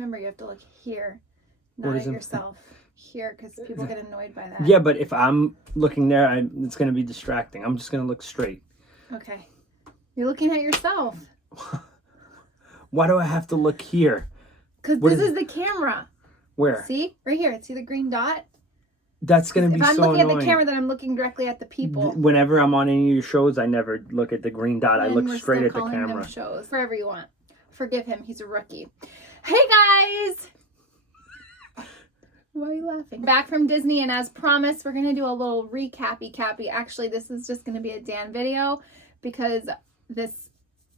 remember you have to look here, not at yourself. Here, because people get annoyed by that. Yeah, but if I'm looking there, it's going to be distracting. I'm just going to look straight. Okay. You're looking at yourself. Why do I have to look here? Because this is the camera. Where? See? Right here. See the green dot? That's going to be so annoying. If I'm looking at the camera, then I'm looking directly at the people. Whenever I'm on any of your shows, I never look at the green dot. I look straight at the camera. Shows. Wherever you want. Forgive him. He's a rookie. Hey, guys! Why are you laughing? Back from Disney, and as promised, we're going to do a little recappy. Actually, this is just going to be a Dan video because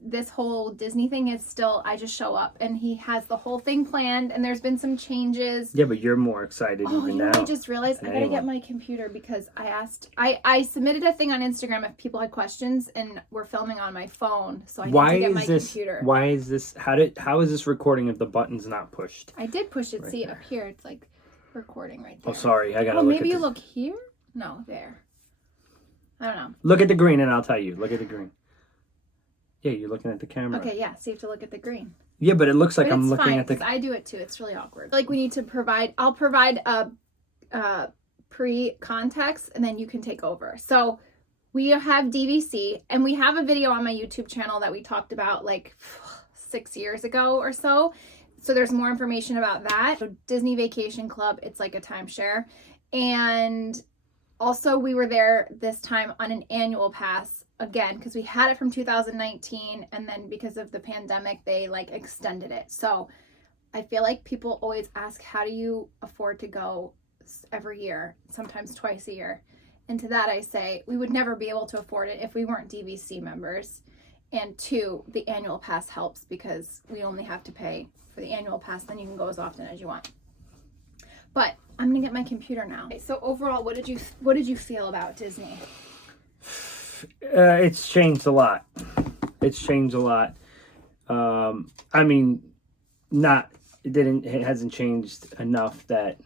this whole Disney thing is still, I just show up and he has the whole thing planned and there's been some changes. Yeah, but you're more excited even now. I just realized I got to get my computer because I submitted a thing on Instagram if people had questions and we're filming on my phone. So I need to get my computer. Why is this, how is this recording if the button's not pushed? I did push it. See, up here, it's like recording right there. Oh, sorry. I got to look at maybe you look here? No, there. I don't know. Look at the green and I'll tell you. Look at the green. Yeah, you're looking at the camera. Okay, yeah. So you have to look at the green. Yeah, but it looks like I'm looking at the... I do it too. It's really awkward. Like we need to provide... I'll provide a pre-context and then you can take over. So we have DVC and we have a video on my YouTube channel that we talked about like 6 years ago or so. So there's more information about that. So Disney Vacation Club, it's like a timeshare. And also we were there this time on an annual pass again, because we had it from 2019. And then because of the pandemic, they like extended it. So I feel like people always ask, how do you afford to go every year, sometimes twice a year? And to that I say, we would never be able to afford it if we weren't DVC members. And two, the annual pass helps because we only have to pay for the annual pass, then you can go as often as you want. But I'm gonna get my computer now. Okay, so overall, what did you feel about Disney? It's changed a lot. I mean, it hasn't changed enough that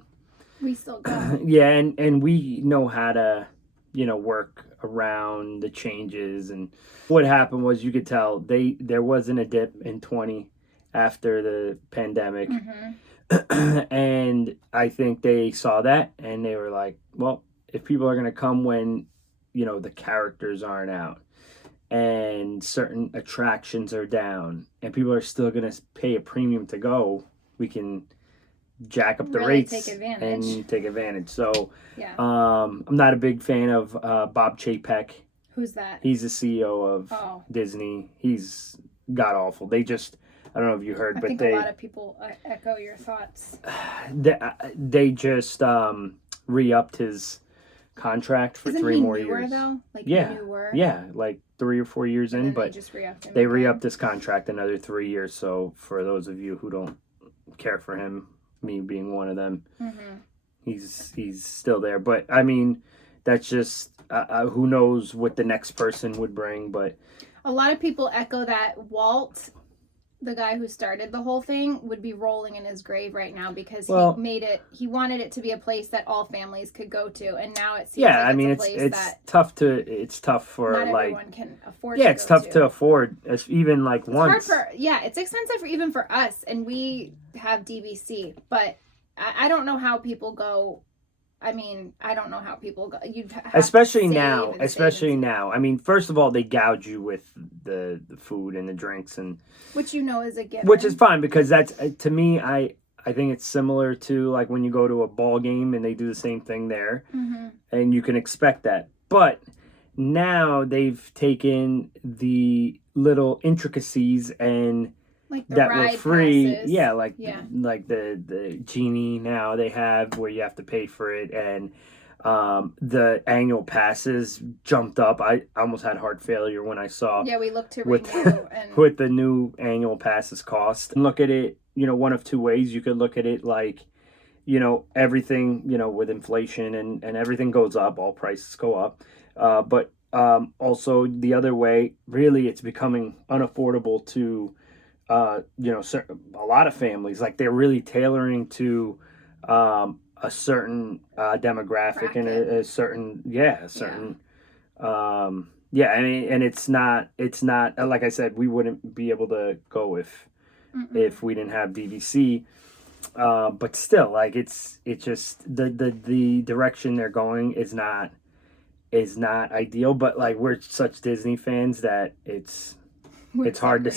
we still go. Yeah, and we know how to, work around the changes. And what happened was, you could tell there wasn't a dip in 20 after the pandemic. Mm-hmm. And I think they saw that and they were like, well, if people are going to come when, the characters aren't out and certain attractions are down and people are still going to pay a premium to go, we can jack up the rates and take advantage. So yeah. I'm not a big fan of Bob Chapek. Who's that? He's the CEO of Disney. He's god awful. They just, I don't know if you heard, but a lot of people echo your thoughts. They just re-upped his contract for 3 more years. Though? Like newer? Yeah, like 3 or 4 years in, but they re-upped his contract another 3 years. So for those of you who don't care for him, me being one of them, mm-hmm. he's still there. But I mean, that's just who knows what the next person would bring. But a lot of people echo that Walt, the guy who started the whole thing, would be rolling in his grave right now because he wanted it to be a place that all families could go to, and now it seems it's tough for not like everyone can afford. Yeah, it's tough to afford. It's even like it's once. It's expensive even for us, and we have DVC, but I don't know how people go. I mean, I don't know how people go. Especially now. I mean, first of all, they gouge you with the food and the drinks, and which is a given. Which is fine because that's, to me, I think it's similar to like when you go to a ball game and they do the same thing there, mm-hmm. and you can expect that. But now they've taken the little intricacies and like that were free passes. like the Genie now they have where you have to pay for it, and the annual passes jumped up. I almost had heart failure when I saw we looked to renew and what the new annual passes cost. And look at it one of two ways. You could look at it like everything with inflation and everything goes up, all prices go up, but also the other way, really it's becoming unaffordable to a lot of families. Like they're really tailoring to a certain demographic bracket. And a certain I mean, and it's not like I said, we wouldn't be able to go if if we didn't have DVC. But still, like it's just the direction they're going is not ideal. But like we're such Disney fans that it's hard to.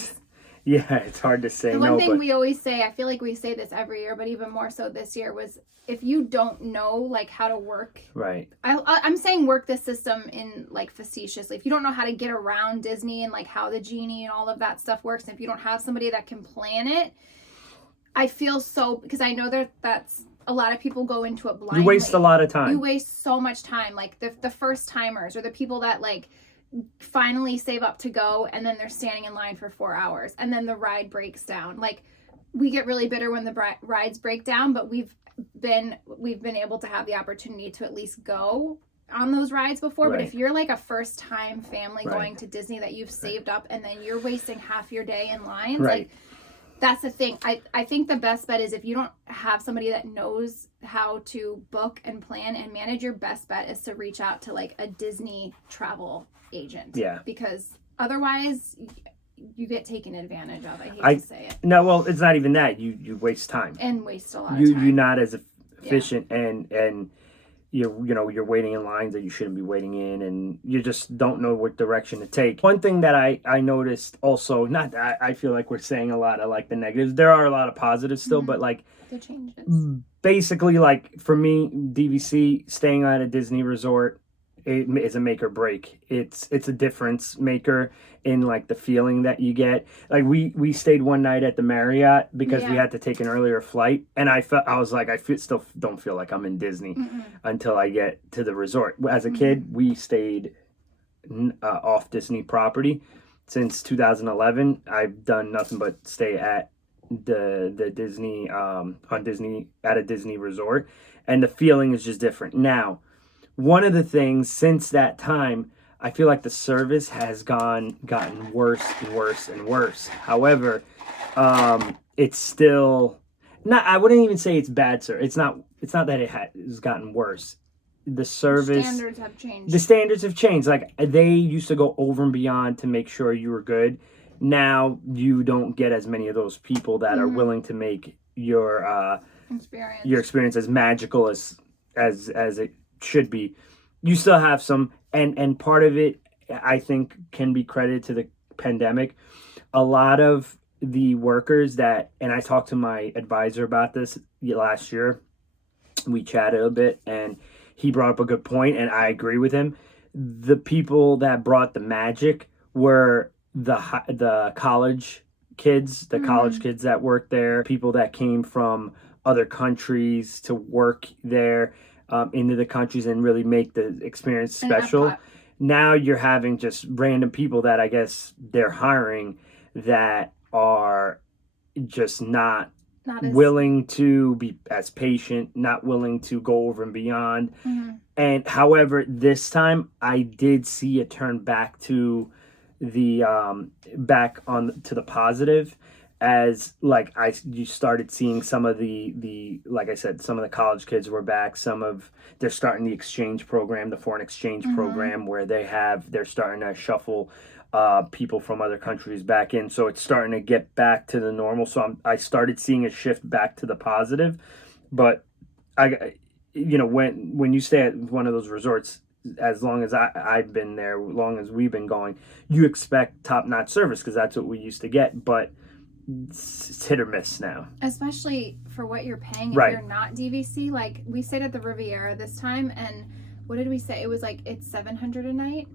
Yeah, it's hard to say the no. one thing but we always say, I feel like we say this every year, but even more so this year, was if you don't know like how to work, right. I'm saying work the system in like facetiously. If you don't know how to get around Disney and like how the Genie and all of that stuff works, and if you don't have somebody that can plan it, I feel so, because I know that's a lot of people go into it blindly. You waste a lot of time. You waste so much time. Like the first timers or the people that like finally save up to go, and then they're standing in line for 4 hours, and then the ride breaks down. Like we get really bitter when the rides break down, but we've been able to have the opportunity to at least go on those rides before. Right. But if you're like a first time family Right. going to Disney that you've saved up, and then you're wasting half your day in lines, Right. like that's the thing. I think the best bet is if you don't have somebody that knows how to book and plan and manage, your best bet is to reach out to like a Disney travel agent. Yeah. Because otherwise you get taken advantage of. I hate to say it. No, well, it's not even that. You waste time. And waste a lot of time. You're not as efficient, and you're waiting in lines that you shouldn't be waiting in, and you just don't know what direction to take. One thing that I noticed also, not that I feel like we're saying a lot of like the negatives. There are a lot of positives still, but like the changes. Basically, like for me, DVC, staying at a Disney resort, it is a make or break. It's a difference maker in like the feeling that you get. Like we stayed one night at the Marriott because we had to take an earlier flight, and I was like, still don't feel like I'm in Disney until I get to the resort. As a kid, we stayed off Disney property since 2011. I've done nothing but stay at the Disney on Disney at a Disney resort, and the feeling is just different now. One of the things since that time, I feel like the service has gotten worse and worse and worse. However, it's still not. I wouldn't even say it's bad, sir. It's not that it has gotten worse. The service standards have changed. The standards have changed. Like they used to go over and beyond to make sure you were good. Now you don't get as many of those people that are willing to make your experience as magical as it should be. You still have some, and part of it I think can be credited to the pandemic. A lot of the workers that, and I talked to my advisor about this last year, we chatted a bit, and he brought up a good point, and I agree with him. The people that brought the magic were the college kids, college kids that worked there, people that came from other countries to work there, into the countries and really make the experience special. Now you're having just random people that I guess they're hiring that are just not willing to be as patient, not willing to go over and beyond. And however, this time I did see it turn back to the to the positive, as like you started seeing some of the like I said, some of the college kids were back. They're starting the exchange program, the foreign exchange program, where they're starting to shuffle people from other countries back in. So it's starting to get back to the normal. So I started seeing a shift back to the positive. But when you stay at one of those resorts, as long as I've been there, as long as we've been going, you expect top-notch service because that's what we used to get. But it's hit or miss now. Especially for what you're paying if you're not DVC. Like we stayed at the Riviera this time, and what did we say? It was like it's $700 a night.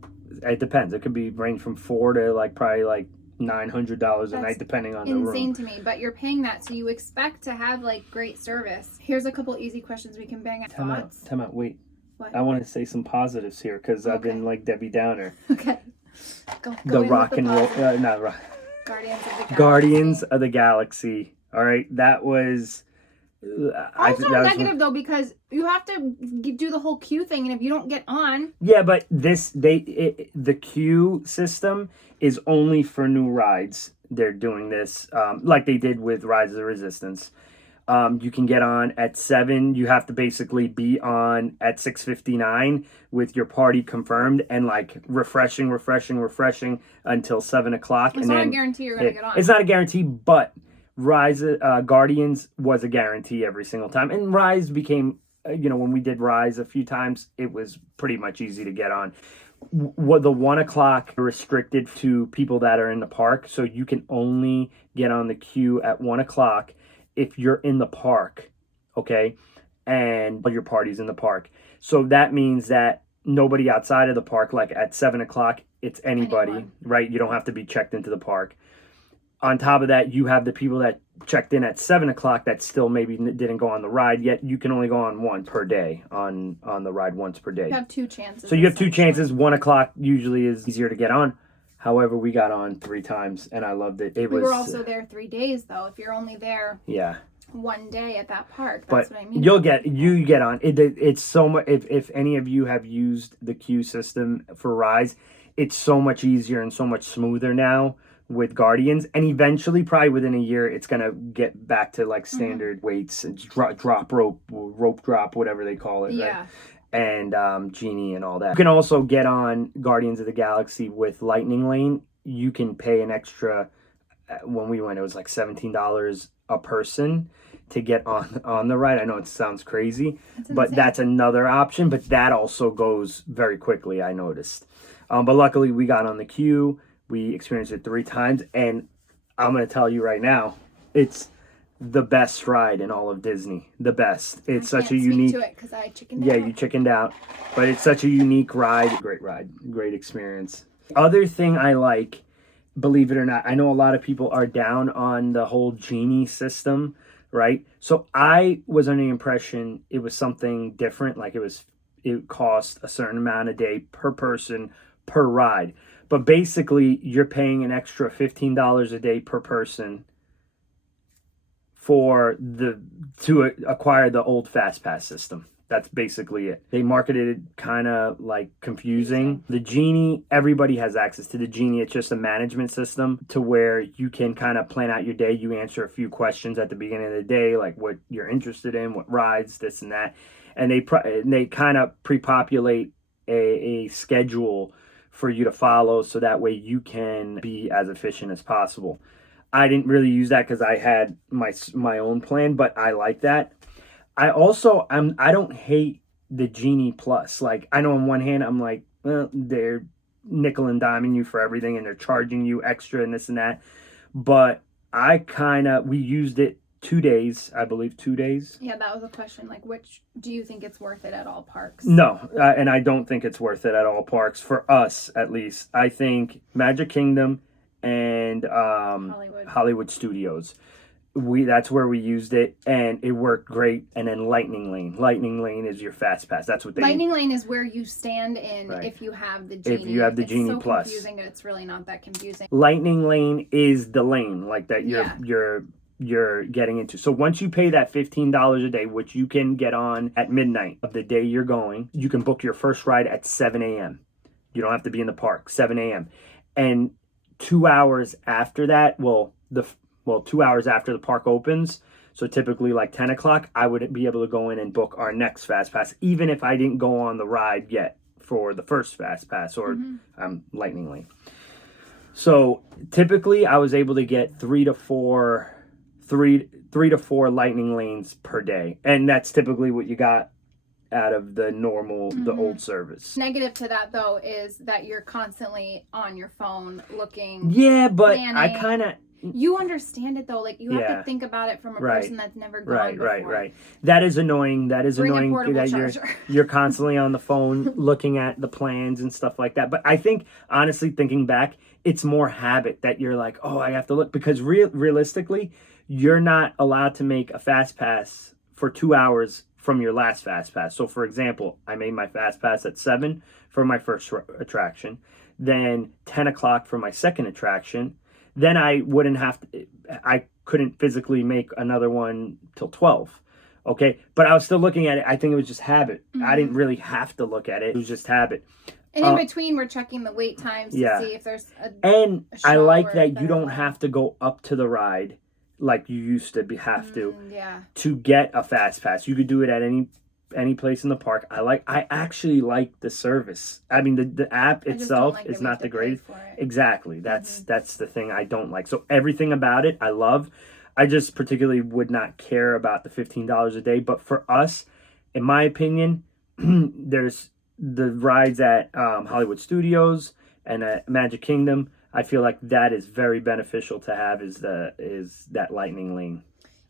It depends. It could be range from $400 to like probably like $900 a night, depending on the room. Insane to me, but you're paying that, so you expect to have like great service. Here's a couple easy questions we can bang at. Time out. Wait. What? I want to say some positives here because I've been like Debbie Downer. Okay. Go the rock and roll. Not rock. Guardians of the Galaxy. All right, that was also negative though, because you have to do the whole queue thing, and if you don't get on, but the queue system is only for new rides. They're doing this like they did with Rise of the Resistance. You can get on at 7. You have to basically be on at 6:59 with your party confirmed, and like refreshing until 7 o'clock. It's not a guarantee you're gonna get on. It's not a guarantee, but Guardians was a guarantee every single time, and Rise became, when we did Rise a few times, it was pretty much easy to get on. What the 1 o'clock restricted to people that are in the park, so you can only get on the queue at 1 o'clock if you're in the park, okay, and your party's in the park. So that means that nobody outside of the park, like at 7 o'clock, it's anybody, Anyone. right? You don't have to be checked into the park. On top of that, you have the people that checked in at 7 o'clock that still maybe didn't go on the ride yet. You can only go on one per day on the ride once per day. You have 2 chances. So you have 2 chances. 1 o'clock usually is easier to get on. However, we got on 3 times and I loved it. We were also there 3 days though. If you're only there, yeah, 1 day at that park, that's what I mean. You get on. It's so much. If any of you have used the queue system for Rise, it's so much easier and so much smoother now with Guardians, and eventually, probably within a year, it's gonna get back to like standard weights and drop rope drop, whatever they call it, yeah. right? And Genie and all that. You can also get on Guardians of the Galaxy with Lightning Lane. You can pay an extra. When we went, it was like $17 a person to get on the ride. I know it sounds crazy, but that's another option. But that also goes very quickly, I noticed. But luckily, we got on the queue. We experienced it 3 times, and I'm going to tell you right now, it's the best ride in all of Disney. The best. It's such a unique. To it because I chickened out. Yeah, you chickened out, but it's such a unique ride. Great ride, great experience. Other thing I like, believe it or not, I know a lot of people are down on the whole Genie system, right? So I was under the impression it was something different, like it cost a certain amount a day per person per ride. But basically, you're paying an extra $15 a day per person to acquire the old Fast Pass system. That's basically it. They marketed it kind of like confusing. The Genie, everybody has access to the Genie. It's just a management system to where you can kind of plan out your day. You answer a few questions at the beginning of the day, like what you're interested in, what rides, this and that. And they kind of pre-populate a schedule for you to follow, so that way you can be as efficient as possible. I didn't really use that because I had my own plan, but I like that. I don't hate the Genie Plus. Like, I know on one hand I'm like, well, they're nickel and diming you for everything and they're charging you extra and this and that. But we used it 2 days, I believe 2 days. Yeah, that was a question. Like, which do you think it's worth it at all parks? No, and I don't think it's worth it at all parks, for us at least. I think Magic Kingdom and Hollywood Studios. That's where we used it, and it worked great. And then Lightning Lane is your Fast Pass. That's what Lightning Lane is where you stand in, right, if you have the Genie. If you have the Genie so Plus. It's confusing, it's really not that confusing. Lightning Lane is the lane like that you're getting into. So once you pay that $15 a day, which you can get on at midnight of the day you're going, you can book your first ride at 7 a.m. You don't have to be in the park, 7 a.m. And 2 hours after that, 2 hours after the park opens, so typically like 10 o'clock, I would be able to go in and book our next Fast Pass, even if I didn't go on the ride yet for the first Fast Pass or Lightning Lane. So typically I was able to get 3 to 4 Lightning Lanes per day. And that's typically what you got out of the normal, the old service. Negative to that, though, is that you're constantly on your phone looking. Yeah, but planning. I kind of... You understand it, though. Like, you have to think about it from a person that's never gone before. Right. That is annoying. That is annoying that charger. you're constantly on the phone looking at the plans and stuff like that. But I think, honestly, thinking back, it's more habit that you're like, oh, I have to look. Because realistically, you're not allowed to make a Fast Pass for 2 hours from your last Fast Pass. So, for example, I made my Fast Pass at 7 for my first attraction, then 10 o'clock for my second attraction. Then I couldn't physically make another one till 12. Okay. But I was still looking at it. I think it was just habit. I didn't really have to look at it. It was just habit. And in between, we're checking the wait times to see if there's a I like that you don't have to go up to the ride like you used to have to get a Fast Pass. You could do it at any place in the park. I actually like the service. I mean, the app itself is not the greatest. Exactly. That's the thing I don't like. So everything about it I love. I just particularly would not care about the $15 a day. But for us, in my opinion, there's the rides at Hollywood Studios and at Magic Kingdom. I feel like that is very beneficial to have is that lightning lane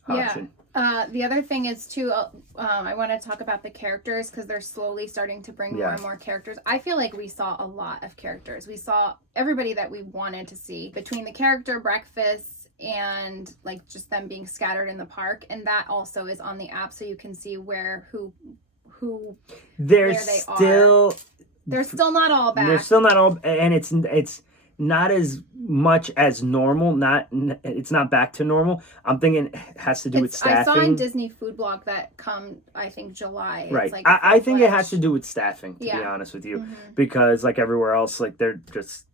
option. The other thing is too, I want to talk about the characters because they're slowly starting to bring more and more characters. I feel like we saw a lot of characters. We saw everybody that we wanted to see between the character breakfasts and like just them being scattered in the park, and that also is on the app, so you can see where They're still not all back. They're still not all, and it's not as much as normal. It's not back to normal. I'm thinking it has to do with staffing. I saw in Disney Food Blog that come, I think, July. Right. It's like I think it has to do with staffing, to be honest with you, because like everywhere else, like they're just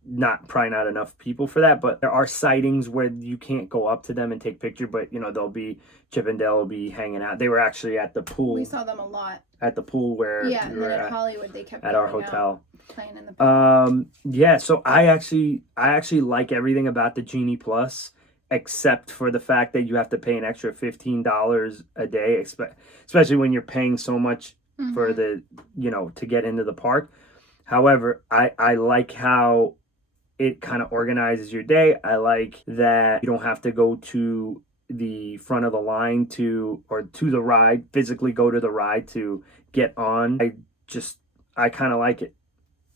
probably not enough people for that. But there are sightings where you can't go up to them and take picture, but they'll be Chip and Dale will be hanging out. They were actually at the pool. We saw them a lot at the pool where and then at Hollywood they kept at our hotel. Playing in the pool. So I actually like everything about the Genie Plus, except for the fact that you have to pay an extra $15 a day, especially when you're paying so much for the to get into the park. However, I like how it kind of organizes your day. I like that you don't have to go to the front of the line to the ride, physically go to the ride to get on. I kind of like it.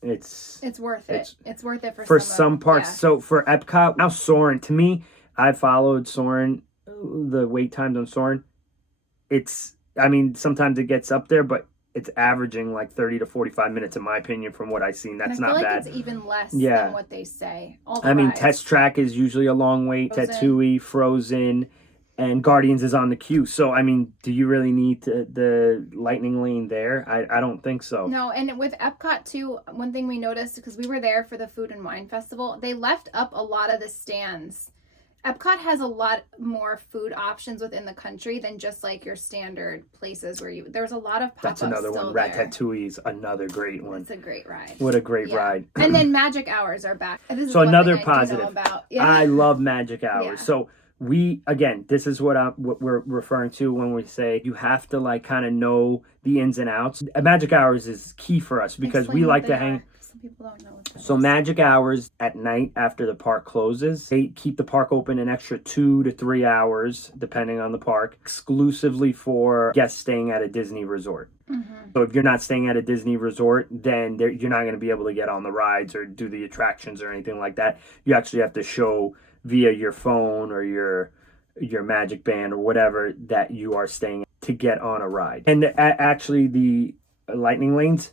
It's worth it. It's worth it for some parts. So for Epcot, now Soarin', to me, I followed Soarin', the wait times on Soarin'. Sometimes it gets up there, but it's averaging like 30 to 45 minutes in my opinion from what I've seen. That's not bad. It's even less than what they say. Test Track is usually a long wait. Tatooine, Frozen, and Guardians is on the queue. So, do you really need the lightning lane there? I don't think so. No, and with Epcot, too, one thing we noticed, because we were there for the Food and Wine Festival, they left up a lot of the stands. Epcot has a lot more food options within the country than just like your standard places where there's a lot of pop-ups. That's another one. Ratatouille is another great one. It's a great ride. What a great ride. And then Magic Hours are back. This is another positive. About. I love Magic Hours. So this is what we're referring to when we say you have to like kind of know the ins and outs. Magic Hours is key for us because we like to hang. Some people don't know what that is. Magic Hours at night after the park closes, they keep the park open an extra 2 to 3 hours depending on the park, exclusively for guests staying at a Disney resort. So if you're not staying at a Disney resort, then you're not going to be able to get on the rides or do the attractions or anything like that. You actually have to show via your phone or your Magic Band or whatever that you are staying to get on a ride. And actually the lightning lanes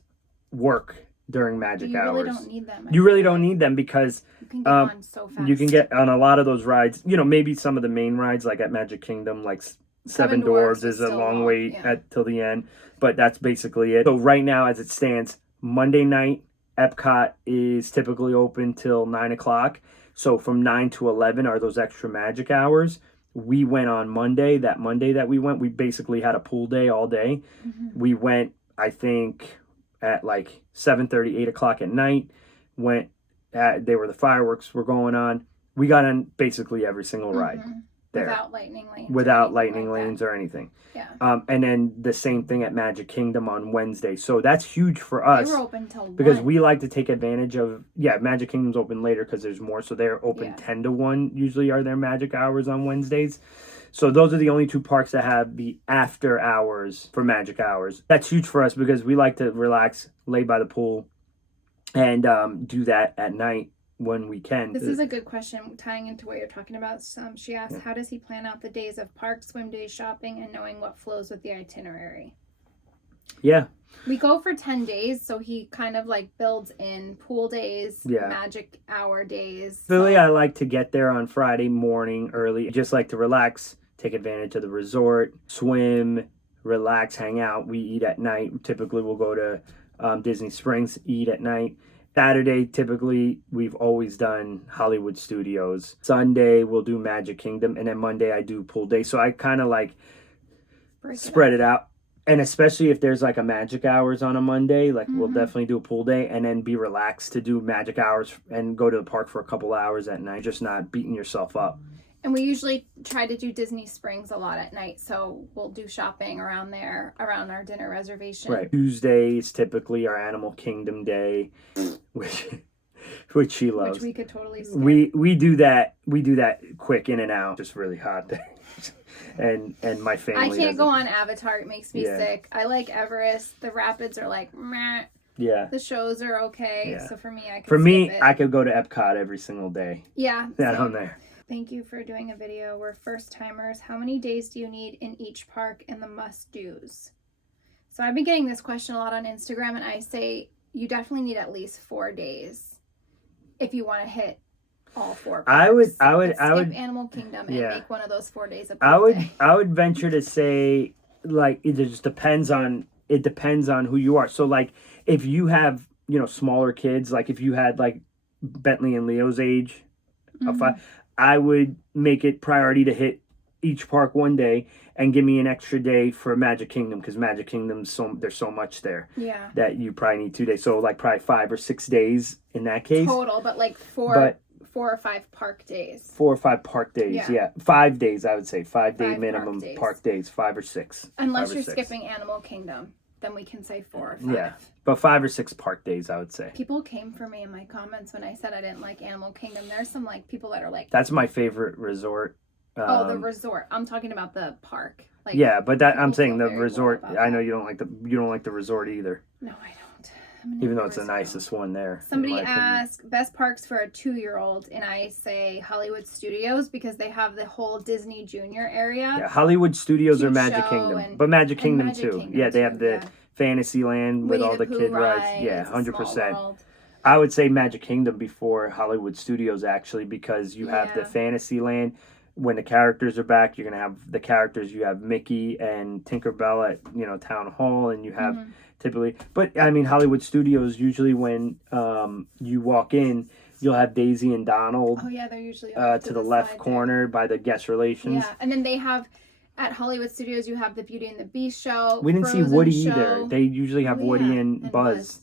work during Magic Hours. You really don't need them. You really don't need them because you can get on so fast. You can get on a lot of those rides. Maybe some of the main rides like at Magic Kingdom, like Seven Dwarfs is a long wait till the end, but that's basically it. So right now, as it stands, Monday night, Epcot is typically open till 9 o'clock. So from 9 to 11 are those extra Magic Hours. We went on Monday. That Monday that we went, we basically had a pool day all day. We went, I think, at like 7:30, 8 o'clock at night. The fireworks were going on. We got on basically every single ride there. Without lightning lanes. Or anything. Yeah. And then the same thing at Magic Kingdom on Wednesday. So that's huge for us. They were open till 1. Because we like to take advantage of, Magic Kingdom's open later because there's more. So they're open 10 to 1 usually are their Magic Hours on Wednesdays. So those are the only 2 parks that have the after hours for Magic Hours. That's huge for us because we like to relax, lay by the pool, and do that at night when we can. This is a good question tying into what you're talking about. She asked, how does he plan out the days of park, swim days, shopping, and knowing what flows with the itinerary? Yeah. We go for 10 days, so he kind of like builds in pool days, Magic Hour days. Really, I like to get there on Friday morning early. Just like to relax, take advantage of the resort, swim, relax, hang out. We eat at night. Typically, we'll go to Disney Springs, eat at night. Saturday, typically, we've always done Hollywood Studios. Sunday, we'll do Magic Kingdom. And then Monday, I do pool day. So I kind of like spread it out. And especially if there's like a Magic Hours on a Monday, like we'll definitely do a pool day and then be relaxed to do Magic Hours and go to the park for a couple hours at night, just not beating yourself up. And we usually try to do Disney Springs a lot at night, so we'll do shopping around there, around our dinner reservation. Right. Tuesday is typically our Animal Kingdom day, which she loves. Which we could totally skip. We do that quick in and out, just really hot days. and my family. I can't go on Avatar, it makes me sick. I like Everest. The rapids are like meh. Yeah. The shows are okay. Yeah. So for me, I could go to Epcot every single day. Yeah. On there. Thank you for doing a video. We're first timers. How many days do you need in each park and the must-dos? So I've been getting this question a lot on Instagram, and I say you definitely need at least 4 days if you want to hit all 4 parks. I would skip Animal Kingdom and make one of those 4 days a birthday. I would venture to say, like, it just depends on who you are. So like if you have, smaller kids, like if you had like Bentley and Leo's age of 5, I would make it priority to hit each park one day and give me an extra day for Magic Kingdom, because Magic Kingdom, there's so much there that you probably need 2 days. So like probably 5 or 6 days in that case. Total, but like 4 or 5 park days. 4 or 5 park days, yeah. 5 days, I would say. 5-day 5 minimum park days, 5 or 6. Unless you're skipping Animal Kingdom, then we can say 4 or 5. Yeah, but 5 or 6 park days, I would say. People came for me in my comments when I said I didn't like Animal Kingdom. There's some like people that are like, that's my favorite resort. the resort. I'm talking about the park. Like, yeah, but I'm saying the resort. I know you don't like the resort either. No, I don't. Even though it's the nicest one there. Somebody asked best parks for a 2-year-old, and I say Hollywood Studios because they have the whole Disney Junior area. Yeah, Hollywood Studios or Magic Kingdom, but Magic Kingdom too. Yeah, they have the Fantasyland with all the kid rides. Yeah, 100%. I would say Magic Kingdom before Hollywood Studios, actually, because you have the Fantasyland. When the characters are back, you're gonna have the characters. You have Mickey and Tinkerbell at Town Hall, and you have typically. But I mean, Hollywood Studios usually when you walk in, you'll have Daisy and Donald. Oh yeah, they're usually to the left corner by the guest relations. Yeah, and then they have. At Hollywood Studios, you have the Beauty and the Beast show. We didn't see Woody either. They usually have Woody and Buzz.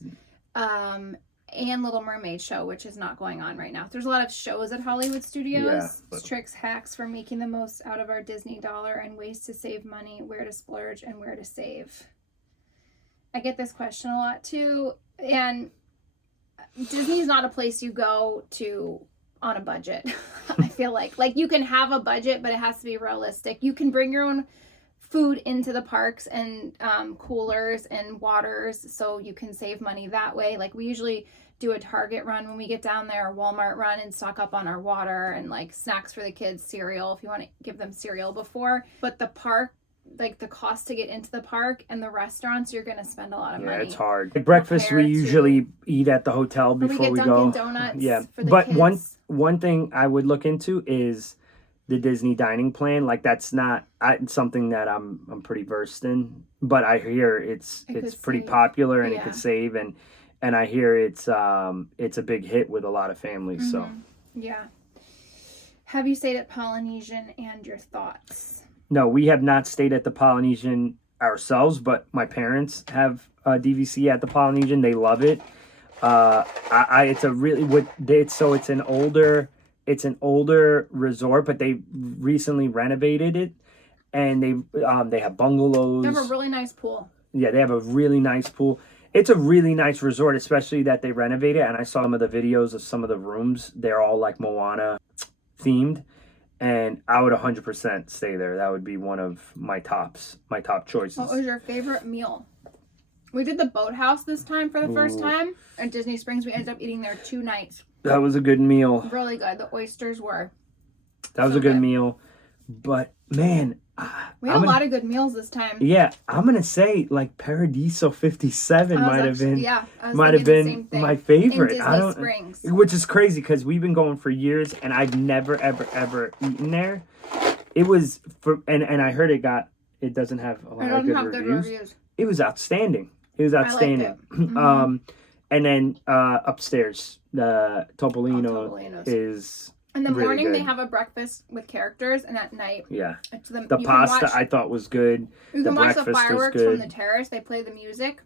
And Little Mermaid show, which is not going on right now. There's a lot of shows at Hollywood Studios. Yeah, tricks, hacks for making the most out of our Disney dollar and ways to save money, where to splurge and where to save. I get this question a lot too. And Disney's not a place you go to on a budget. I feel like you can have a budget, but it has to be realistic. You can bring your own food into the parks and coolers and waters, so you can save money that way. Like we usually do a Target run when we get down there, a Walmart run, and stock up on our water and like snacks for the kids, cereal if you want to give them cereal before. But the park, like the cost to get into the park and the restaurants, you're gonna spend a lot of money. Yeah, it's hard. Breakfast we usually eat at the hotel before we go. Donuts. Yeah, for the but kids. one thing I would look into is the Disney dining plan. Like that's not something that I'm pretty versed in, but I hear it's pretty popular and it could save, and I hear it's a big hit with a lot of families. So yeah. Have you stayed at Polynesian, and your thoughts? No, we have not stayed at the Polynesian ourselves, but my parents have DVC at the Polynesian. They love it. It's a really it's an older resort, but they recently renovated it, and they have bungalows. They have a really nice pool. Yeah, they have a really nice pool. It's a really nice resort, especially that they renovated. And I saw some of the videos of some of the rooms. They're all like Moana themed, and I would 100% stay there. That would be one of my top choices. What was your favorite meal? We did the Boathouse this time for the first time at Disney Springs. We ended up eating there 2 nights. That was a good meal. Really good. The oysters were. That was a good meal. But man, we had a lot of good meals this time. Yeah, I'm gonna say like Paradiso 57 might have been my favorite. In Disney Springs, which is crazy because we've been going for years and I've never ever eaten there. It was and I heard it doesn't have a lot of good reviews. It was outstanding. It was outstanding. I liked it. And then upstairs, the Topolinos is. In the really morning, good. they have a breakfast with characters, and at night, it's the pasta I thought was good. You can watch the fireworks from the terrace. They play the music,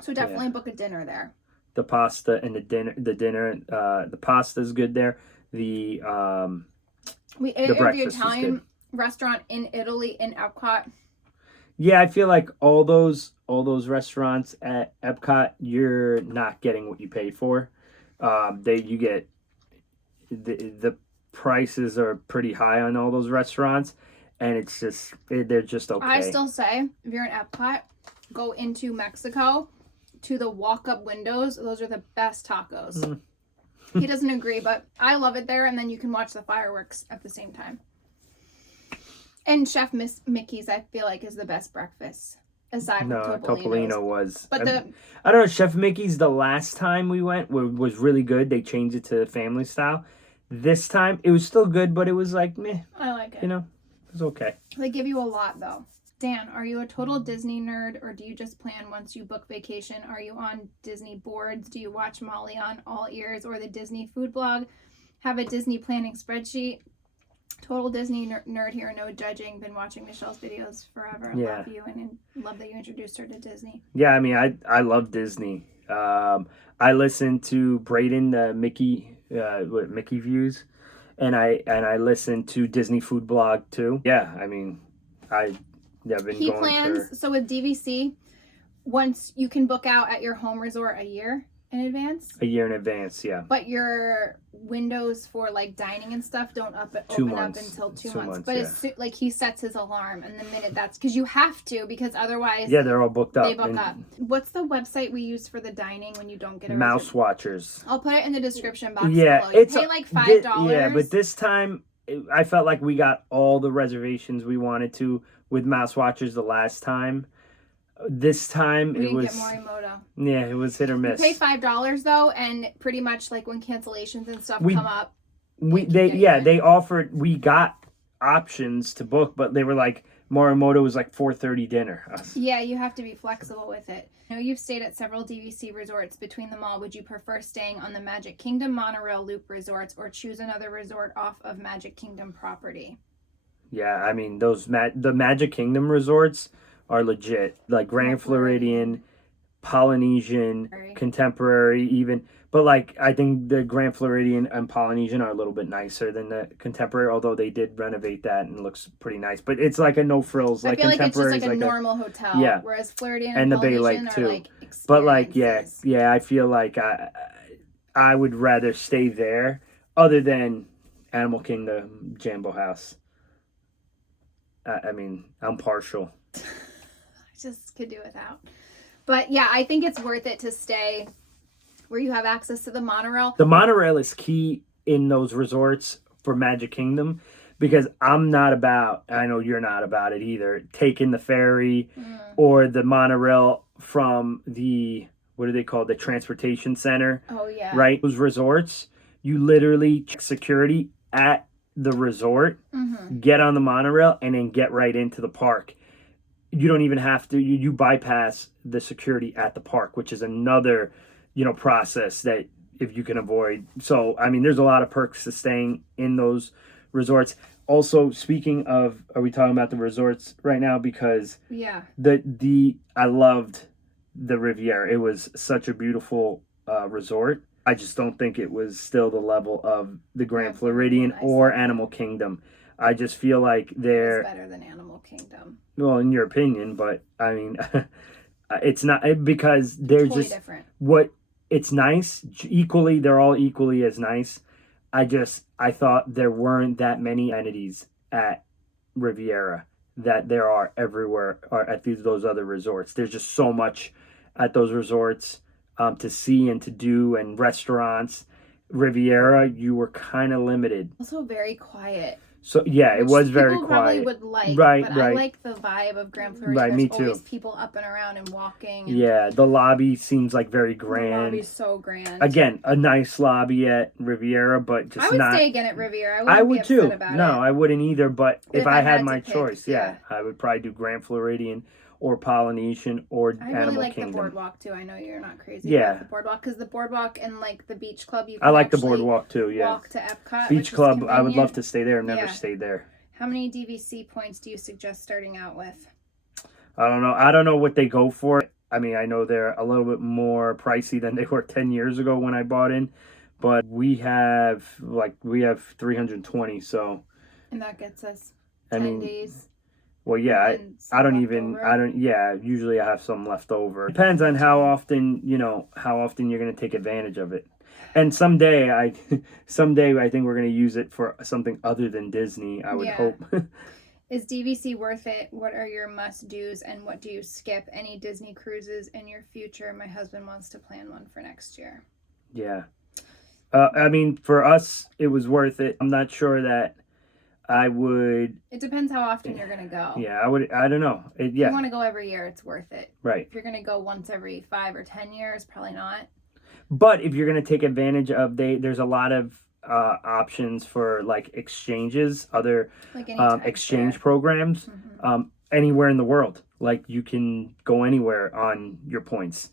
so definitely book a dinner there. The pasta and the dinner, the pasta is good there. The We ate The at the breakfast was Italian good. restaurant in Italy in Epcot. Yeah, I feel like all those restaurants at Epcot, you're not getting what you pay for. You get the prices are pretty high on all those restaurants, and it's just they're just okay. I still say if you're in Epcot, go into Mexico to the walk-up windows. Those are the best tacos. He doesn't agree, but I love it there, and then you can watch the fireworks at the same time. And Chef Mickey's, I feel like, is the best breakfast aside from Topolino was. But I don't know. Chef Mickey's the last time we went was really good. They changed it to family style. This time it was still good, but it was like meh. I like it. You know, it was okay. They give you a lot though. Dan, are you a total Disney nerd, or do you just plan once you book vacation? Are you on Disney boards? Do you watch Molly on All Ears or the Disney food blog? Have a Disney planning spreadsheet? Total Disney nerd here, no judging. Been watching Michelle's videos forever. Yeah. Love you and love that you introduced her to Disney. Yeah, I mean, I love Disney. I listen to Braden, Mickey Views, and I listen to Disney Food Blog too. Yeah, I mean, I've been He going plans, so with DVC, once you can book out at your home resort a year in advance. a year in advance. Yeah. But your windows for like dining and stuff don't open up until 2 months. But yeah. it's like he sets his alarm, and the minute that's because you have to, because otherwise Yeah, they're all booked up. they book up. What's the website we use for the dining when you don't get a Mouse Watchers. I'll put it in the description box Yeah, below. You it's pay like $5. Yeah, but this time I felt like we got all the reservations we wanted to with Mouse Watchers the last time. This time we it was get Morimoto. Yeah, it was hit or miss. You pay $5 though, and pretty much like when cancellations and stuff come up, they offered, we got options to book, but they were like Morimoto was like 4:30 dinner. Yeah, you have to be flexible with it. I know you've stayed at several DVC resorts between them all. Would you prefer staying on the Magic Kingdom monorail loop resorts, or choose another resort off of Magic Kingdom property? Yeah, I mean the Magic Kingdom resorts are legit, like Grand Floridian, Polynesian, Contemporary even. But like I think the Grand Floridian and Polynesian are a little bit nicer than the Contemporary, although they did renovate that and it looks pretty nice. But it's like a no frills. I like feel like it's just Contemporary like a is normal hotel. Yeah. Whereas Floridian and the Bay Polynesian Lake are too. like But like experiences. I feel like I would rather stay there other than Animal Kingdom Jambo House. I mean, I'm partial. I just could do without. But yeah, I think it's worth it to stay where you have access to the monorail. The monorail is key in those resorts for Magic Kingdom because I'm not about, I know you're not about it either, taking the ferry or the monorail from the, what are they called? The transportation center. Oh, yeah. Right? Those resorts, you literally check security at the resort, get on the monorail, and then get right into the park. You don't even have to, you bypass the security at the park, which is another, process that if you can avoid. So, I mean, there's a lot of perks to staying in those resorts. Also, speaking of, are we talking about the resorts right now? Because I loved the Riviera. It was such a beautiful resort. I just don't think it was still the level of the Grand Floridian or Animal Kingdom. I just feel like they're better than Animal Kingdom. Well, in your opinion, but I mean, it's not because they're totally just different. It's nice. Equally, they're all equally as nice. I thought there weren't that many entities at Riviera that there are everywhere or at those other resorts. There's just so much at those resorts to see and to do, and restaurants. Riviera, you were kind of limited. Also very quiet. So yeah, it was very quiet. Probably would like, right. I like the vibe of Grand Floridian. Right, me There's too. always people up and around and walking. And yeah, the lobby seems like very grand. The lobby's so grand. Again, a nice lobby at Riviera, but just I would not. stay again at Riviera. I would be too. About No, it. I wouldn't either. But if I had my pick, choice, yeah, I would probably do Grand Floridian or Polynesian or I Animal really like Kingdom. the boardwalk too. I know you're not crazy Yeah. about the boardwalk, because the boardwalk and like the beach club, you can I like the actually boardwalk too. Yeah, walk to Epcot. beach which club. is I would love convenient. to stay there. I've never Yeah. stayed there. How many DVC points do you suggest starting out with? I don't know. I don't know what they go for. I mean, I know they're a little bit more pricey than they were 10 years ago when I bought in, but we have 320. So And that gets us I 10 mean, days. well, yeah, And some leftover. Usually I have some left over. Depends on how often you're going to take advantage of it. And someday I think we're going to use it for something other than Disney, I would hope. Is DVC worth it? What are your must-dos and what do you skip? Any Disney cruises in your future? My husband wants to plan one for next year. Yeah. I mean, for us, it was worth it. I'm not sure that I would. It depends how often you're going to go. Yeah, I would. I don't know. If you want to go every year, it's worth it. Right. If you're going to go once every 5 or 10 years, probably not. But if you're going to take advantage of, there's a lot of options for like exchanges, other exchange programs, anywhere in the world. Like you can go anywhere on your points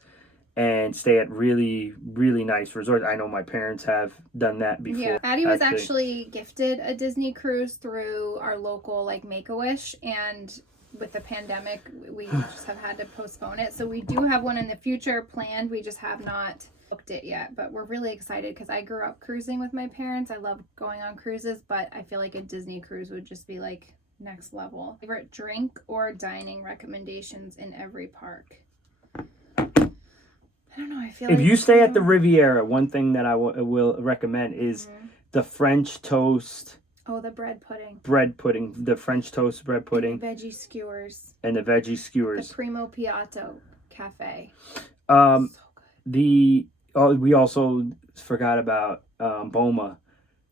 and stay at really, really nice resorts. I know my parents have done that before. Yeah, Addie was actually gifted a Disney cruise through our local like Make-A-Wish, and with the pandemic, we just have had to postpone it. So we do have one in the future planned. We just have not booked it yet, but we're really excited because I grew up cruising with my parents. I love going on cruises, but I feel like a Disney cruise would just be like next level. Favorite drink or dining recommendations in every park? I don't know. I feel if like you stay at the Riviera, one thing that I will recommend is the French toast. Oh, the bread pudding. Bread pudding, the French toast bread pudding. And the veggie skewers. And the veggie skewers. The Primo Piatto Cafe. So good. We also forgot about Boma.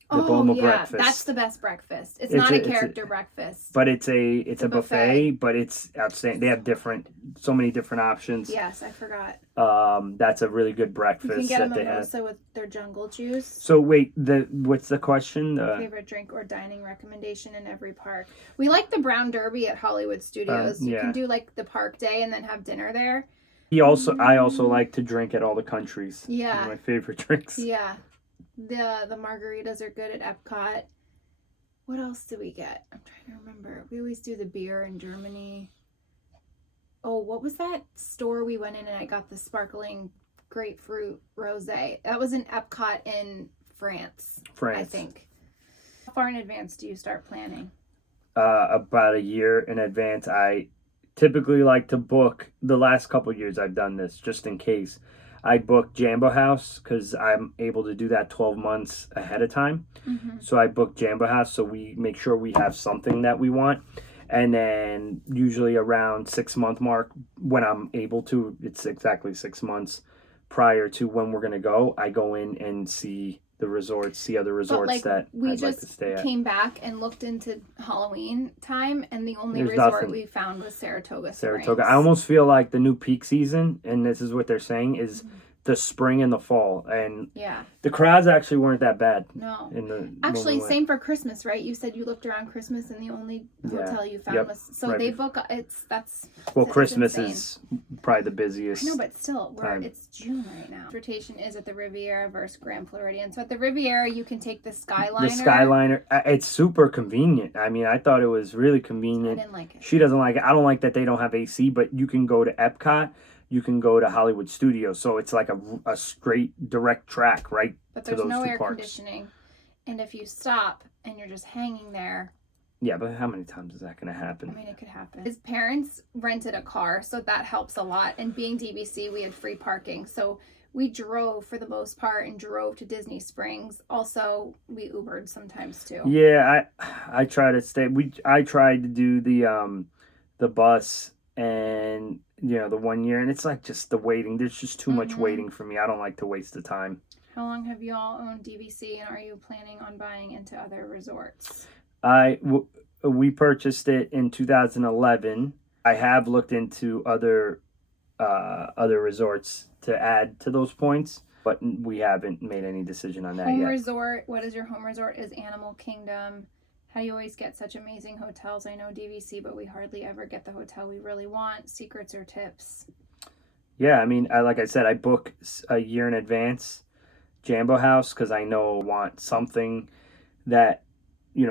The Boma breakfast. That's the best breakfast. It's not a character breakfast. But it's a buffet, but it's outstanding. They have so many different options. Yes, I forgot. That's a really good breakfast. You can get a mimosa with their jungle juice. So wait, what's the question? Favorite drink or dining recommendation in every park? We like the Brown Derby at Hollywood Studios. You can do like the park day and then have dinner there. I also like to drink at all the countries. Yeah. One of my favorite drinks. Yeah. The margaritas are good at Epcot. What else do we get? I'm trying to remember. We always do the beer in Germany. Oh, what was that store we went in and I got the sparkling grapefruit rosé? That was in Epcot in France. I think. How far in advance do you start planning? About a year in advance. I typically like to book. The last couple of years I've done this just in case. I book Jambo House because I'm able to do that 12 months ahead of time. So I book Jambo House so we make sure we have something that we want. And then usually around 6 month mark when I'm able to, it's exactly 6 months prior to when we're going to go, I go in and see the resorts, see other resorts that I'd like to stay at. We just came back and looked into Halloween time, and the only resort we found was Saratoga Springs. I almost feel like the new peak season, and this is what they're saying, is the spring and the fall. And the crowds actually weren't that bad. No. Actually, same for Christmas, right? You said you looked around Christmas and the only hotel you found was... So they book... Christmas is probably the busiest. I know, but still, it's June right now. Transportation is at the Riviera versus Grand Floridian. So at the Riviera, you can take the Skyliner. The Skyliner, it's super convenient. I mean, I thought it was really convenient. I didn't like it. She doesn't like it. I don't like that they don't have AC, but you can go to Epcot. You can go to Hollywood Studios, so it's like a straight, direct track, right? But there's no air conditioning. And if you stop and you're just hanging there... Yeah, but how many times is that going to happen? I mean, it could happen. His parents rented a car, so that helps a lot. And being DVC, we had free parking. So we drove for the most part and drove to Disney Springs. Also, we Ubered sometimes too. Yeah, I try to stay... I tried to do the bus and... the 1 year, and it's like just the waiting. There's just too much waiting for me. I don't like to waste the time. How long have you all owned DVC, and are you planning on buying into other resorts? We purchased it in 2011. I have looked into other resorts to add to those points, but we haven't made any decision on that yet. Home resort. What is your home resort? Is Animal Kingdom. How do you always get such amazing hotels? I know DVC, but we hardly ever get the hotel we really want. Secrets or tips? Yeah, I mean, like I said, I book a year in advance. Jambo House, because I know I want something that,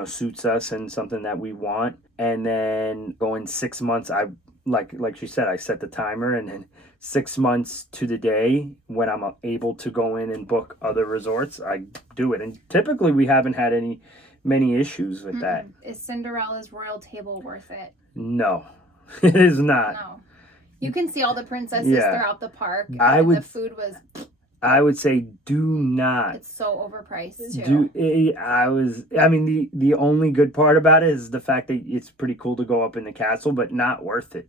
suits us and something that we want. And then going 6 months, I like she said, I set the timer, and then 6 months to the day when I'm able to go in and book other resorts, I do it. And typically we haven't had any many issues with that. Is Cinderella's royal table worth it? No, it is not. No. You can see all the princesses throughout the park. The food was... I would say do not. It's so overpriced too. The only good part about it is the fact that it's pretty cool to go up in the castle, but not worth it.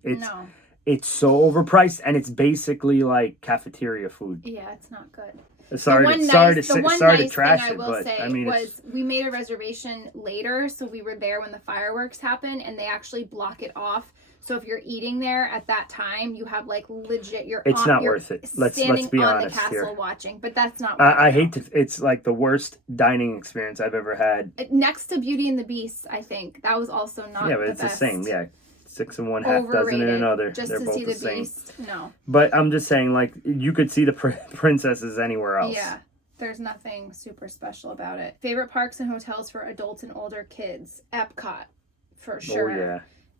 It's so overpriced, and it's basically like cafeteria food. Yeah, it's not good. Sorry to trash it, but I mean, we made a reservation later, so we were there when the fireworks happened, and they actually block it off. So if you're eating there at that time, you have like legit. It's not worth it. Let's be honest here. on the castle watching, but that's not. I hate to. It's like the worst dining experience I've ever had. Next to Beauty and the Beast, I think that was also not. Yeah, but it's best. The same. Yeah, 6 in one, half dozen in another. Just They're to both see the same. Beast, no. But I'm just saying, like, you could see the princesses anywhere else. Yeah. There's nothing super special about it. Favorite parks and hotels for adults and older kids? Epcot, for sure. Oh, yeah.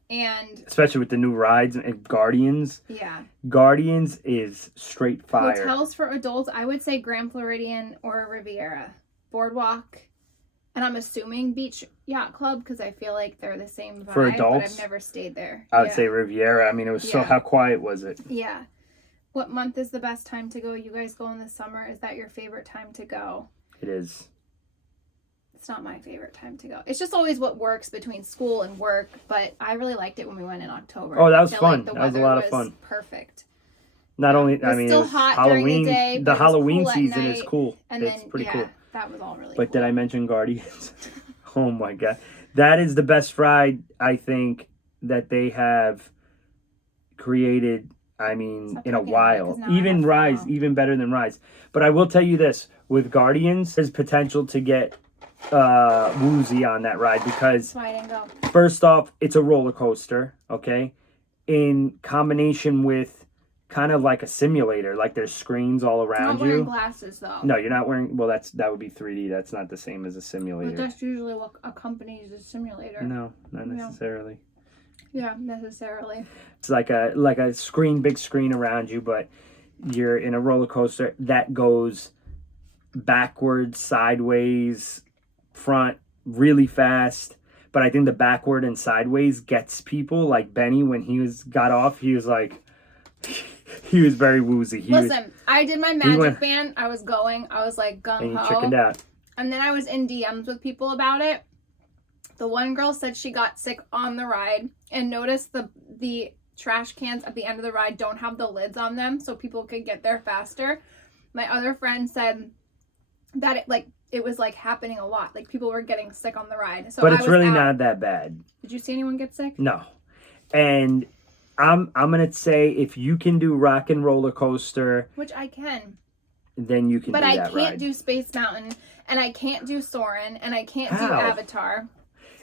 And especially with the new rides and Guardians. Yeah. Guardians is straight fire. Hotels for adults, I would say Grand Floridian or Riviera. Boardwalk, and I'm assuming Beach Yacht Club because I feel like they're the same vibe. For adults? But I've never stayed there. I would say Riviera. I mean, it was so... How quiet was it? Yeah. What month is the best time to go? You guys go in the summer. Is that your favorite time to go? It is. It's not my favorite time to go. It's just always what works between school and work, but I really liked it when we went in October. Oh, that was fun. That was a lot of fun. Perfect. Not only, I mean, still it was hot Halloween. During the day, the Halloween cool season is cool. And it's then, pretty cool. That was all really But cool. did I mention Guardians? Oh my God. That is the best ride, I think, that they have created, I mean, in a while. Even Rise, even better than Rise. But I will tell you this, with Guardians, there's potential to get woozy on that ride because, that's why I didn't go. First off, it's a roller coaster, okay? In combination with kind of like a simulator, like there's screens all around you. Not wearing glasses though. No, you're not wearing. Well, that would be 3D. That's not the same as a simulator. But that's usually what accompanies a simulator. No, not necessarily. Yeah, necessarily. It's like a big screen around you, but you're in a roller coaster that goes backwards, sideways, front, really fast. But I think the backward and sideways gets people. Like Benny, when he got off, he was like, he was very woozy. I did my Magic Band. I was like gung-ho. And you chickened out. And then I was in DMs with people about it. The one girl said she got sick on the ride and noticed the trash cans at the end of the ride don't have the lids on them so people could get there faster. My other friend said that it was like happening a lot. Like people were getting sick on the ride. So but it's really not that bad. Did you see anyone get sick? No. And I'm gonna say if you can do Rock and Roller Coaster, which I can, then you can. But do that I can't ride. do Space Mountain, and I can't do Soarin', and I can't do Avatar.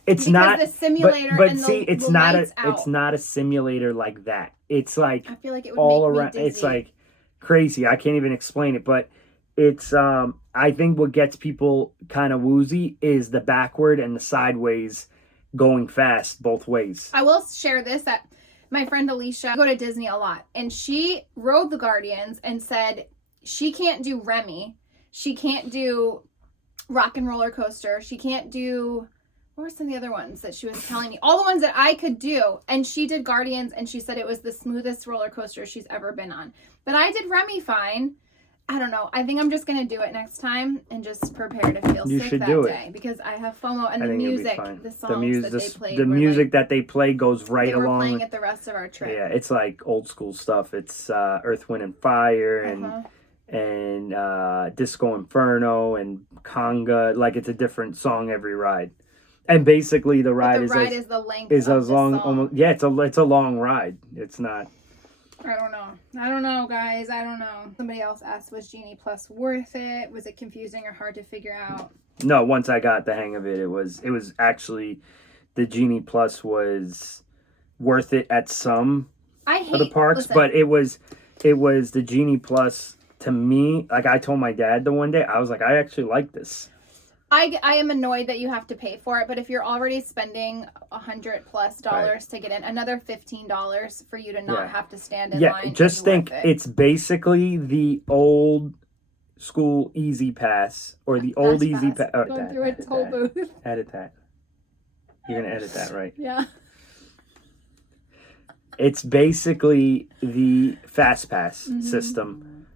It's because not the simulator. But and see, it's not a simulator like that. It's like I feel like it would all make me around. dizzy. It's like crazy. I can't even explain it, but it's I think what gets people kind of woozy is the backward and the sideways going fast both ways. I will share this that my friend Alicia go to Disney a lot, and she rode the Guardians and said she can't do Remy, she can't do Rock and Roller Coaster, she can't do, what were some of the other ones that she was telling me? All the ones that I could do, and she did Guardians, and she said it was the smoothest roller coaster she's ever been on. But I did Remy fine. I don't know. I think I'm just going to do it next time and just prepare to feel sick that day because I have FOMO and the music, the songs that they play. The music that they play goes right along. We're playing it the rest of our trip. Yeah, it's like old school stuff. It's Earth, Wind, and Fire and Disco Inferno and Conga. Like it's a different song every ride. And basically the ride is the length is of as long. Almost, yeah, it's a long ride. It's not. I don't know, guys. I don't know. Somebody else asked, was Genie Plus worth it? Was it confusing or hard to figure out? No, once I got the hang of it, it was actually, the Genie Plus was worth it at some of the parks, but it was the Genie Plus to me. Like I told my dad the one day, I was like, I actually like this. I am annoyed that you have to pay for it, but if you're already spending $100+ to get in, another $15 for you to not have to stand in line. Yeah, just think it's basically the old school Easy Pass or the old Fast Easy Pass. Pass. Going through a toll booth. Edit that. You're gonna edit that, right? Yeah. It's basically the Fast Pass system,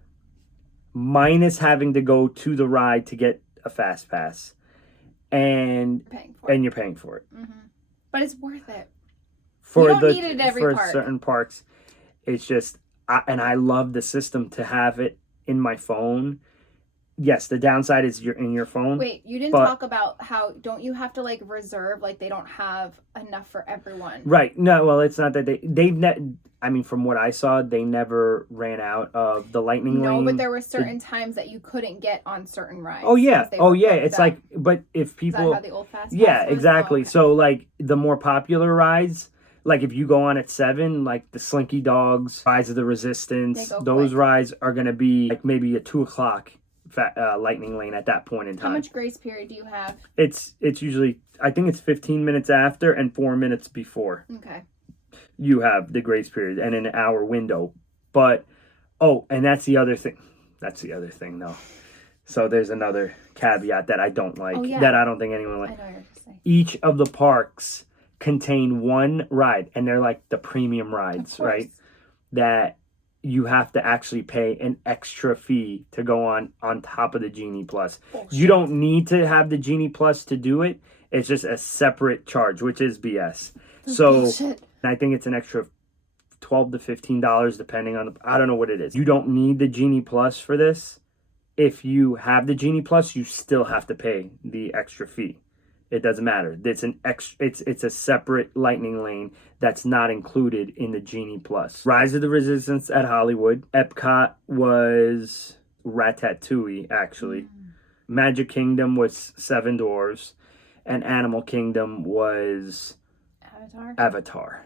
minus having to go to the ride to get a Fast Pass, and you're paying for it. But it's worth it. For you don't need it at every park. Certain parks, it's just, and I love the system to have it in my phone. Yes, the downside is you're in your phone. Wait, you didn't talk about how, don't you have to like reserve, like they don't have enough for everyone? Right. No, well, it's not that I mean, from what I saw, they never ran out of the lightning lane. No, but there were certain times that you couldn't get on certain rides. Oh, yeah. Oh, yeah. It's like, but if people... Is that how the old Fast Pass Yeah, was? exactly. Oh, okay. So, like, the more popular rides, like if you go on at 7, like the Slinky Dogs, Rise of the Resistance, those rides are going to be like maybe a 2 o'clock lightning lane at that point in time. How much grace period do you have? It's usually, I think it's 15 minutes after and 4 minutes before. Okay. You have the grace period and an hour window. But, and that's the other thing. That's the other thing, though. So there's another caveat that I don't like, that I don't think anyone likes. I know what you're saying. Each of the parks contain one ride, and they're like the premium rides, right? That you have to actually pay an extra fee to go on top of the Genie Plus. Bullshit. You don't need to have the Genie Plus to do it. It's just a separate charge, which is BS. Bullshit. I think it's an extra $12 to $15 depending on I don't know what it is. You don't need the Genie Plus for this. If you have the Genie Plus, you still have to pay the extra fee. It doesn't matter. It's a separate lightning lane that's not included in the Genie Plus. Rise of the Resistance at Hollywood. Epcot was Ratatouille, actually. Magic Kingdom was Seven Dwarfs. And Animal Kingdom was Avatar.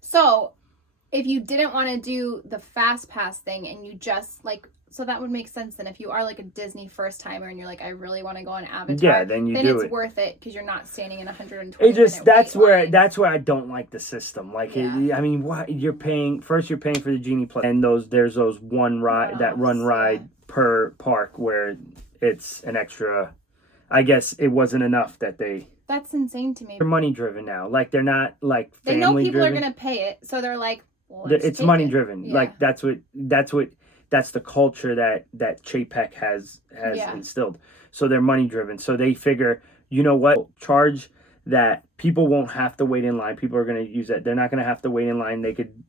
So, if you didn't want to do the Fast Pass thing and you just like... So that would make sense then if you are like a Disney first timer and you're like, I really want to go on Avatar. Yeah, then it's worth it because you're not standing in 120 It just that's where I don't like the system. Like, I mean, why you're paying for the Genie Plus, and there's those one ride ride per park where it's an extra. I guess it wasn't enough that they. That's insane to me. They're money driven now. Like they're not like they know people are gonna pay it, so they're like, well, it's money driven. Yeah. Like that's the culture that Chapek has instilled. So they're money driven. So they figure, you know what, charge that people won't have to wait in line. People are going to use it. They're not going to have to wait in line. They could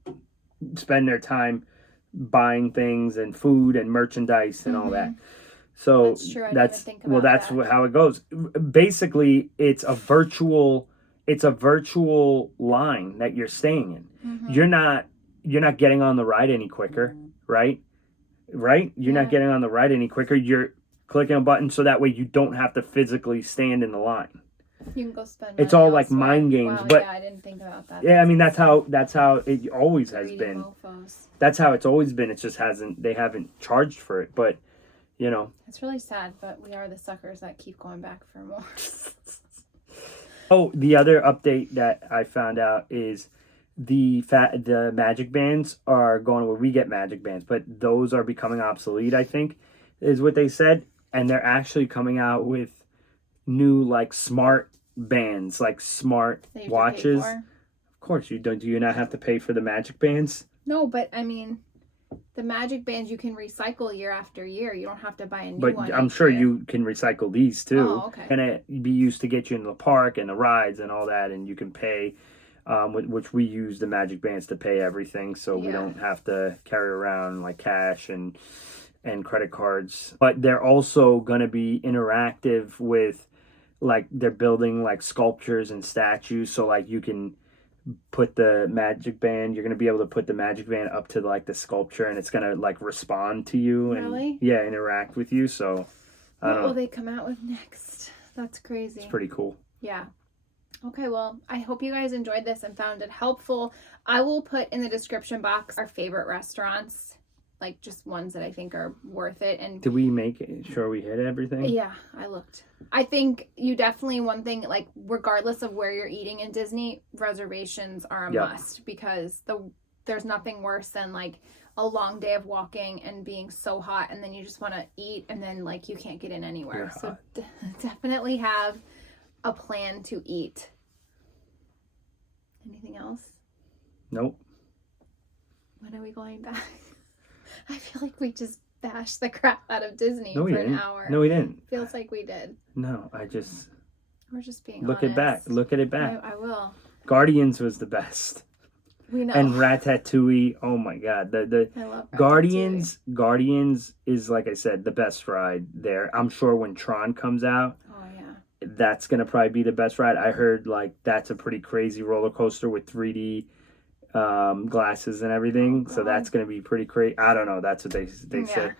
spend their time buying things and food and merchandise and all that. So that's true. I didn't even think about that. How it goes. Basically, it's a virtual line that you're staying in. You're not getting on the ride any quicker, right? Right? You're not getting on the ride any quicker. You're clicking a button so that way you don't have to physically stand in the line. You can go spend money. It's all like mind games. Wow, but I didn't think about that. Yeah, I mean that's how it always has been. Mofos. That's how it's always been. It just they haven't charged for it. But it's really sad, but we are the suckers that keep going back for more. Oh, the other update that I found out is the magic bands are going where we get magic bands, but those are becoming obsolete, I think, is what they said. And they're actually coming out with new like smart bands, like smart watches. Of course you don't. Do you not have to pay for the magic bands? No, but I mean, the magic bands you can recycle year after year. You don't have to buy a new one. But I'm sure you can recycle these too. Oh, okay. And it be used to get you in the park and the rides and all that, and you can pay. Which we use the magic bands to pay everything, so we don't have to carry around like cash and credit cards. But they're also going to be interactive with, like, they're building like sculptures and statues, so like you can put the magic band, you're going to be able to put the magic band up to like the sculpture, and it's going to like respond to you and interact with you. So what will they come out with next? That's crazy. It's pretty cool. Yeah. Okay, well, I hope you guys enjoyed this and found it helpful. I will put in the description box our favorite restaurants, like just ones that I think are worth it. And did we make sure we hit everything? Yeah, I looked. I think you definitely, one thing, like regardless of where you're eating in Disney, reservations are a must, because there's nothing worse than like a long day of walking and being so hot, and then you just want to eat, and then like you can't get in anywhere. So definitely have a plan to eat. Anything else? Nope. When are we going back? I feel like we just bashed the crap out of Disney for an hour. No, we didn't. Feels like we did. No, We're just being look honest. it back. Look at it back. I will. Guardians was the best. We know. And Ratatouille. Oh my God. The I love Guardians is, like I said, the best ride there. I'm sure when Tron comes out, oh yeah, that's gonna probably be the best ride. I heard like that's a pretty crazy roller coaster with 3D glasses and everything. So that's gonna be pretty crazy. I don't know. That's what they said.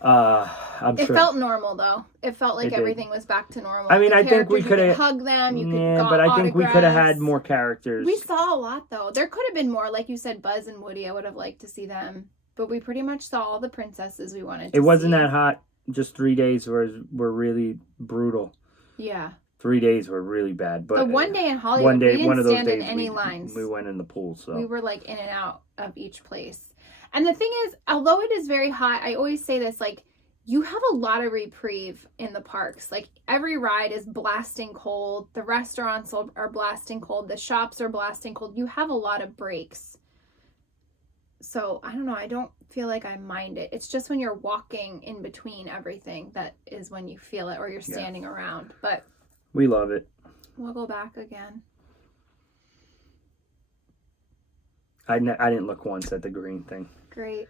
It felt normal though. It felt like everything was back to normal. I mean, I think we could have hug them. You could but I think we could have had more characters. We saw a lot though. There could have been more, like you said, Buzz and Woody. I would have liked to see them, but we pretty much saw all the princesses we wanted to see. It wasn't that hot. Just 3 days were really brutal. Yeah. 3 days were really bad. But one day in Hollywood, we didn't stand in any lines. We went in the pool, so we were like in and out of each place. And the thing is, although it is very hot, I always say this, like, you have a lot of reprieve in the parks. Like, every ride is blasting cold. The restaurants are blasting cold. The shops are blasting cold. You have a lot of breaks. So, I don't know. I don't feel like I mind it. It's just when you're walking in between everything that is when you feel it, or you're standing around. But we love it. We'll go back again. I didn't look once at the green thing. Great.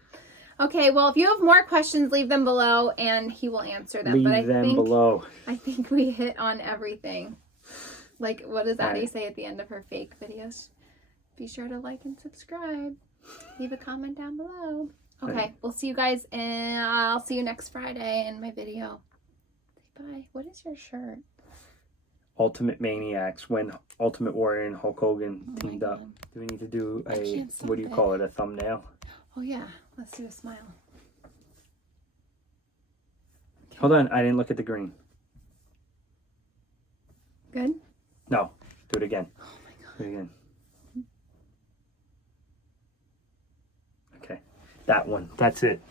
Okay, well, if you have more questions, leave them below, and he will answer them. Leave them below. I think we hit on everything. Like, what does Addie say at the end of her fake videos? Be sure to like and subscribe. Leave a comment down below. Okay, we'll see you guys, and I'll see you next Friday in my video. Say bye. What is your shirt? Ultimate Maniacs, when Ultimate Warrior and Hulk Hogan teamed up. Do we need to do what do you call it, a thumbnail? Oh yeah, let's do a smile. Okay. Hold on, I didn't look at the green. Good? No, do it again. Oh my God. Do it again. Okay, that one, that's it.